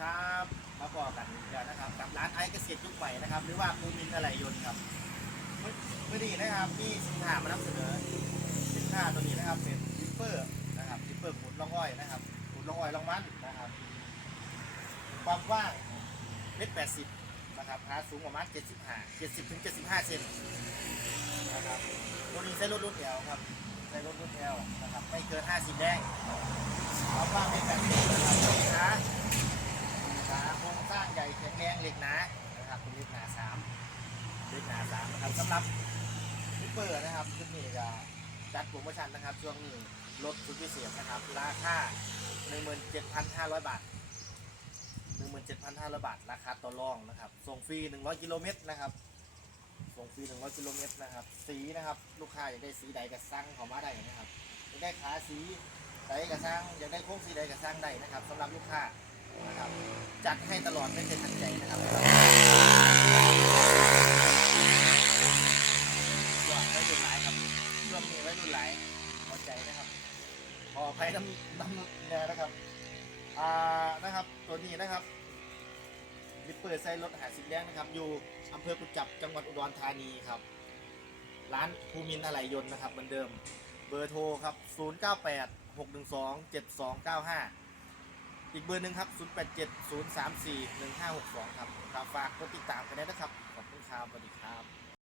ครับมาบอกกันอีกแล้วนะครับกับร้านไอซ์เกษตรยุคใหม่นะครับหรือว่าภูมินอะไรยนต์ครับเมื่อเมื่อนี้นะครับมีสินค้ามานำเสนอสินค้าตัวนี้นะครับเป็นดิปเปอร์นะครับดิปเปอร์ขุดล่องอ้อยนะครับขุดล่องอ้อยล่องมันนะครับความกว้างเมตรแปดสิบนะครับหาสูงประมาณเจ็ดสิบห้าเจ็ดสิบถึงเจ็ดสิบห้าเซนนะครับตัวนี้ใช้รถรุ่นแอลครับใช้รถรุ่นแอลนะครับไม่เกินห้าสิบแดงความกว้างเมตรแปดสิบนะครับขาขาโครงสร้างใหญ่ แข็งแรงเหล็กหนานะครับเป็นเหล็กหนาสามเหล็กหนาสามนะครับสำหรับดิปเปอร์นะครับชุดนี้ก็จัดโปรโมชั่นนะครับ ช่วงนี้ลดสุดพิเศษนะครับ ราคา17,500 บาท 17,500 บาท ราคาต่อรองนะครับส่งฟรี 100 กิโลเมตรนะครับส่งฟรี 100 กิโลเมตรนะครับ สีนะครับ ลูกค้าอยากได้สีใดก็สั่งเขามาได้นะครับอยากได้ขาสีใดก็สั่งอยากได้โค้งสีใดก็สั่งได้นะครับสำหรับลูกค้านะครับ จัดให้ตลอดไม่เคยทันใจนะครับยอดไว้ดุนหลายครับช่วงนี้ไว้ดุนหลายพอใจนะครับ ขออภัยน้ำน้ำเนี่ยนะครับ อ่า นะครับ ตัวนี้นะครับริปเปอร์ไซรถหาสิบแดงนะครับ อยู่อำเภอกุจจับจังหวัดอุดรธานีครับ ร้านภูมินทร์อะไหล่ยนต์นะครับเหมือนเดิม เบอร์โทรครับ 098 612 7295 อีกเบอร์หนึ่งครับ 087 034 1562 ครับครับฝากกดติดตามกันได้วยนะครับ ขอบคุณครับสวัสดีครับ